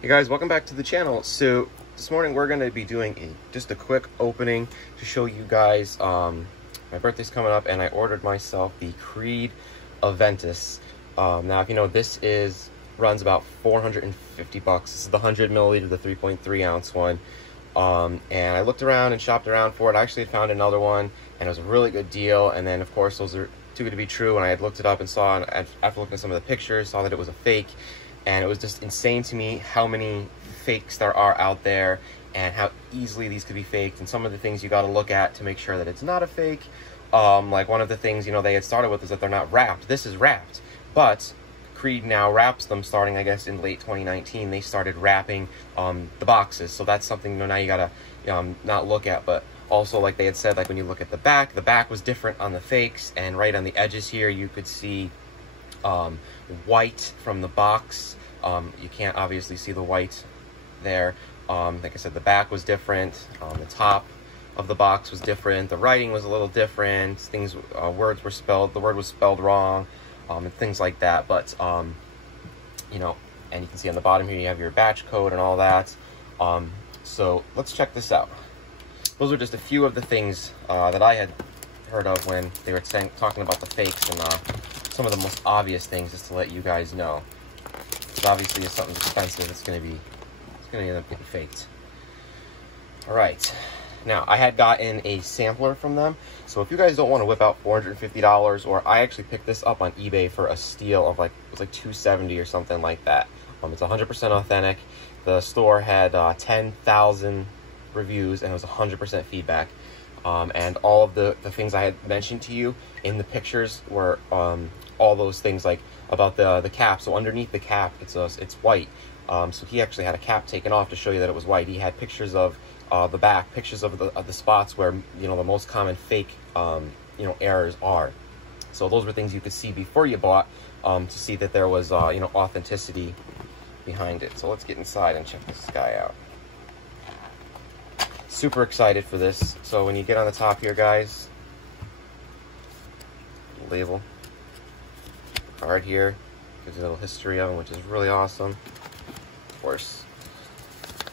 Hey guys, welcome back to the channel. So this morning we're going to be doing just a quick opening to show you guys my birthday's coming up and I ordered myself the Creed Aventus. Now if you know, this runs about 450 bucks. This is the 100 milliliter, the 3.3 ounce one. And I looked around and shopped around for it. I actually found another one and it was a really good deal, and then of course those are too good to be true, and I had looked it up and saw, and after looking at some of the pictures, saw that it was a fake. And it was just insane to me how many fakes there are out there and how easily these could be faked, and some of the things you got to look at to make sure that it's not a fake. Like one of the things, you know, they had started with is that they're not wrapped. This is wrapped, but Creed now wraps them starting, I guess, in late 2019. They started wrapping the boxes, so that's something, you know, now you got to not look at. But also, like they had said, like when you look at the back was different on the fakes, and right on the edges here you could see white from the box. You can't obviously see the white there. Like I said, the back was different. The top of the box was different. The writing was a little different. Things, words were spelled. The word was spelled wrong, and things like that. But you know, and you can see on the bottom here you have your batch code and all that. So let's check this out. Those are just a few of the things that I had heard of when they were talking about the fakes, and some of the most obvious things, just to let you guys know. Because obviously if something's expensive, it's gonna end up getting faked. Alright. Now, I had gotten a sampler from them, so if you guys don't want to whip out $450, or I actually picked this up on eBay for a steal of like, it was like $270 or something like that. It's 100% authentic. The store had 10,000 reviews, and it was 100% feedback. And all of the things I had mentioned to you in the pictures were all those things, like about the cap. So underneath the cap, it's white. So he actually had a cap taken off to show you that it was white. He had pictures of the back, pictures of the spots where, you know, the most common fake you know, errors are. So those were things you could see before you bought, to see that there was you know, authenticity behind it. So let's get inside and check this guy out. Super excited for this. So when you get on the top here, guys, label card here gives you a little history of them, which is really awesome. Of course,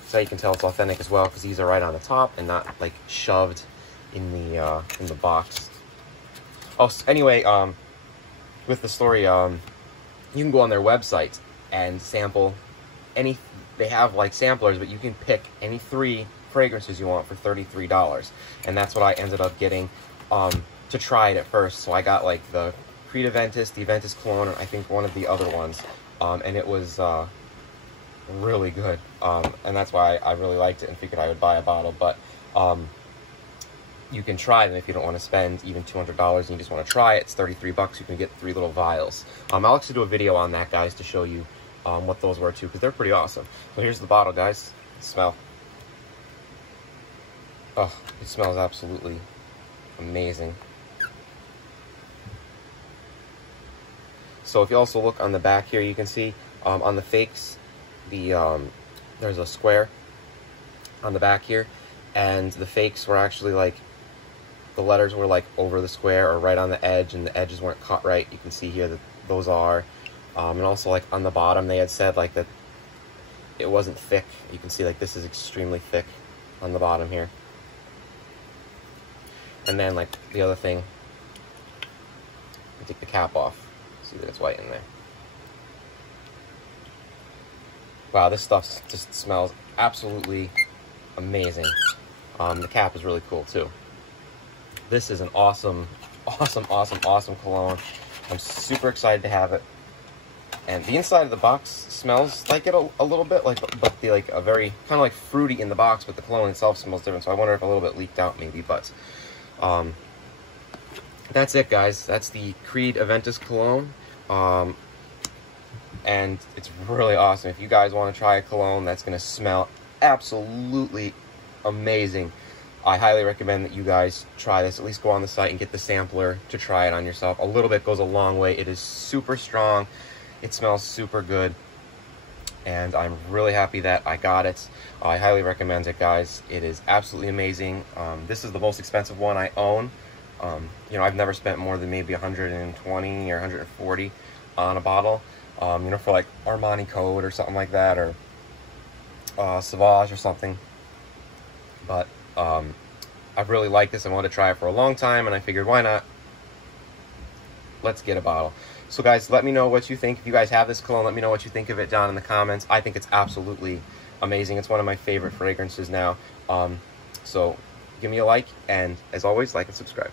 so you can tell it's authentic as well, because these are right on the top and not like shoved in the box. Oh, so anyway, with the story, you can go on their website and sample any. They have like samplers, but you can pick any 3 fragrances you want for $33, and that's what I ended up getting to try it at first. So I got like the Creed Aventus, the Aventus Cologne, and I think one of the other ones, and it was really good, and that's why I really liked it and figured I would buy a bottle. But you can try them if you don't want to spend even $200 and you just want to try it. It's 33 bucks. You can get 3 little vials. I'll actually do a video on that, guys, to show you what those were too, because they're pretty awesome. So here's the bottle, guys. Smell. Oh, it smells absolutely amazing. So if you also look on the back here, you can see on the fakes, there's a square on the back here, and the fakes were actually like, the letters were like over the square or right on the edge, and the edges weren't cut right. You can see here that those are, and also like on the bottom they had said like that it wasn't thick. You can see like this is extremely thick on the bottom here. And then like the other thing, I take the cap off, see that it's white in there. Wow, this stuff just smells absolutely amazing. The cap is really cool too. This is an awesome cologne. I'm super excited to have it. And the inside of the box smells like it a little bit, like, but the like a very kind of like fruity in the box, but the cologne itself smells different. So I wonder if a little bit leaked out maybe, but that's it, guys. That's the Creed Aventus Cologne. And it's really awesome. If you guys want to try a cologne that's going to smell absolutely amazing, I highly recommend that you guys try this. At least go on the site and get the sampler to try it on yourself. A little bit goes a long way. It is super strong. It smells super good. And I'm really happy that I got it. I highly recommend it, guys. It is absolutely amazing. This is the most expensive one I own. You know, I've never spent more than maybe 120 or 140 on a bottle. You know, for like Armani Code or something like that, or Sauvage or something. But I've really liked this. I wanted to try it for a long time, and I figured, why not? Let's get a bottle. So guys, let me know what you think. If you guys have this cologne, let me know what you think of it down in the comments. I think it's absolutely amazing. It's one of my favorite fragrances now. So give me a like, and as always, like and subscribe.